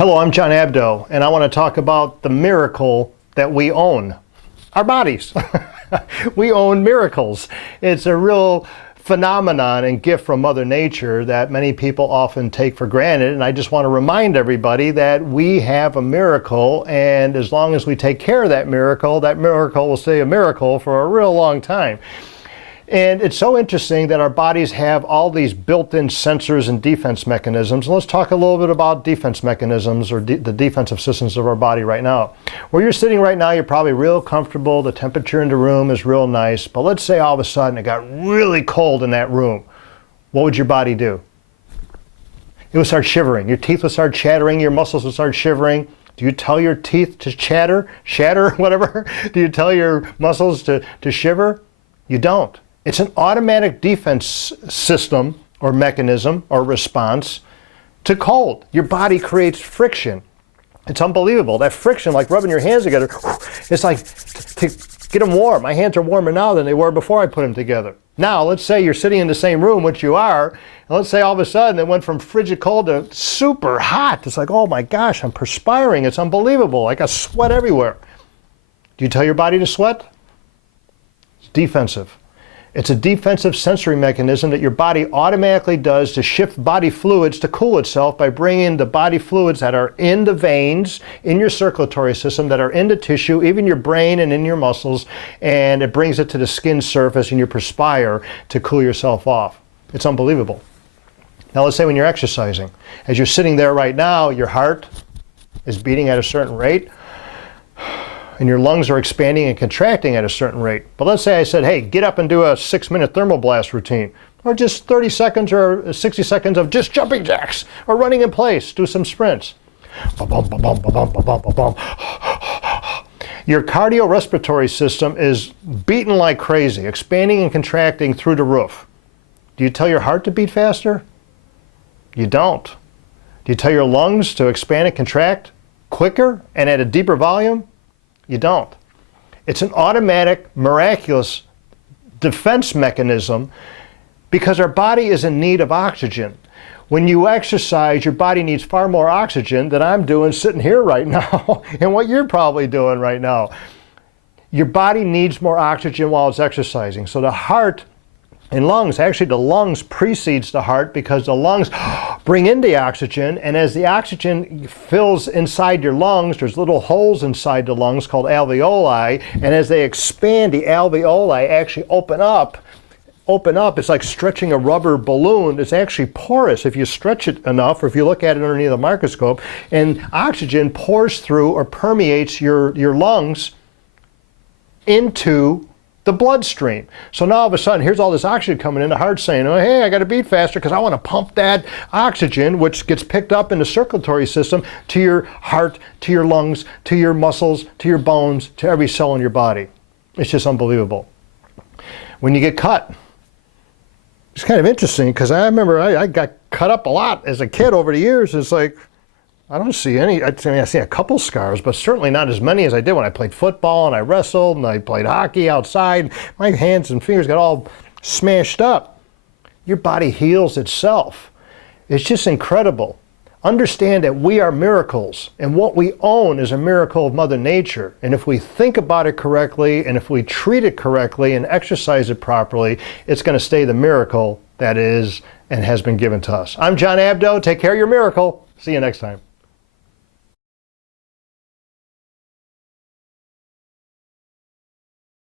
Hello, I'm John Abdo, and I want to talk about the miracle that we own, our bodies. We own miracles. It's a real phenomenon and gift from Mother Nature that many people often take for granted, and I just want to remind everybody that we have a miracle, and as long as we take care of that miracle will stay a miracle for a real long time. And it's so interesting that our bodies have all these built-in sensors and defense mechanisms. And let's talk a little bit about defense mechanisms, or the defensive systems of our body right now. Where you're sitting right now, you're probably real comfortable. The temperature in the room is real nice. But let's say all of a sudden it got really cold in that room. What would your body do? It would start shivering. Your teeth would start chattering. Your muscles would start shivering. Do you tell your teeth to shatter, whatever? Do you tell your muscles to shiver? You don't. It's an automatic defense system or mechanism or response to cold. Your body creates friction. It's unbelievable. That friction, like rubbing your hands together, it's like to get them warm. My hands are warmer now than they were before I put them together. Now, let's say you're sitting in the same room, which you are, and let's say all of a sudden it went from frigid cold to super hot. It's like, oh my gosh, I'm perspiring. It's unbelievable. I got sweat everywhere. Do you tell your body to sweat? It's defensive. It's a defensive sensory mechanism that your body automatically does to shift body fluids to cool itself by bringing the body fluids that are in the veins, in your circulatory system, that are in the tissue, even your brain and in your muscles, and it brings it to the skin surface and you perspire to cool yourself off. It's unbelievable. Now let's say when you're exercising, as you're sitting there right now, your heart is beating at a certain rate, and your lungs are expanding and contracting at a certain rate. But let's say I said, hey, get up and do a 6-minute thermoblast routine, or just 30 seconds or 60 seconds of just jumping jacks, or running in place, do some sprints. Your cardiorespiratory system is beating like crazy, expanding and contracting through the roof. Do you tell your heart to beat faster? You don't. Do you tell your lungs to expand and contract quicker and at a deeper volume? You don't. It's an automatic, miraculous defense mechanism because our body is in need of oxygen. When you exercise, your body needs far more oxygen than I'm doing sitting here right now and what you're probably doing right now. Your body needs more oxygen while it's exercising. So the heart and lungs, actually the lungs precedes the heart because the lungs bring in the oxygen, and as the oxygen fills inside your lungs, there's little holes inside the lungs called alveoli, and as they expand, the alveoli actually open up. It's like stretching a rubber balloon. It's actually porous if you stretch it enough, or if you look at it underneath a microscope, and oxygen pours through or permeates your lungs into the bloodstream. So now all of a sudden, here's all this oxygen coming in, the heart's saying, oh, hey, I got to beat faster because I want to pump that oxygen, which gets picked up in the circulatory system, to your heart, to your lungs, to your muscles, to your bones, to every cell in your body. It's just unbelievable. When you get cut, it's kind of interesting because I remember I got cut up a lot as a kid over the years. It's like, I don't see any. I see a couple scars, but certainly not as many as I did when I played football and I wrestled and I played hockey outside. My hands and fingers got all smashed up. Your body heals itself. It's just incredible. Understand that we are miracles, and what we own is a miracle of Mother Nature. And if we think about it correctly, and if we treat it correctly and exercise it properly, it's going to stay the miracle that is and has been given to us. I'm John Abdo. Take care of your miracle. See you next time.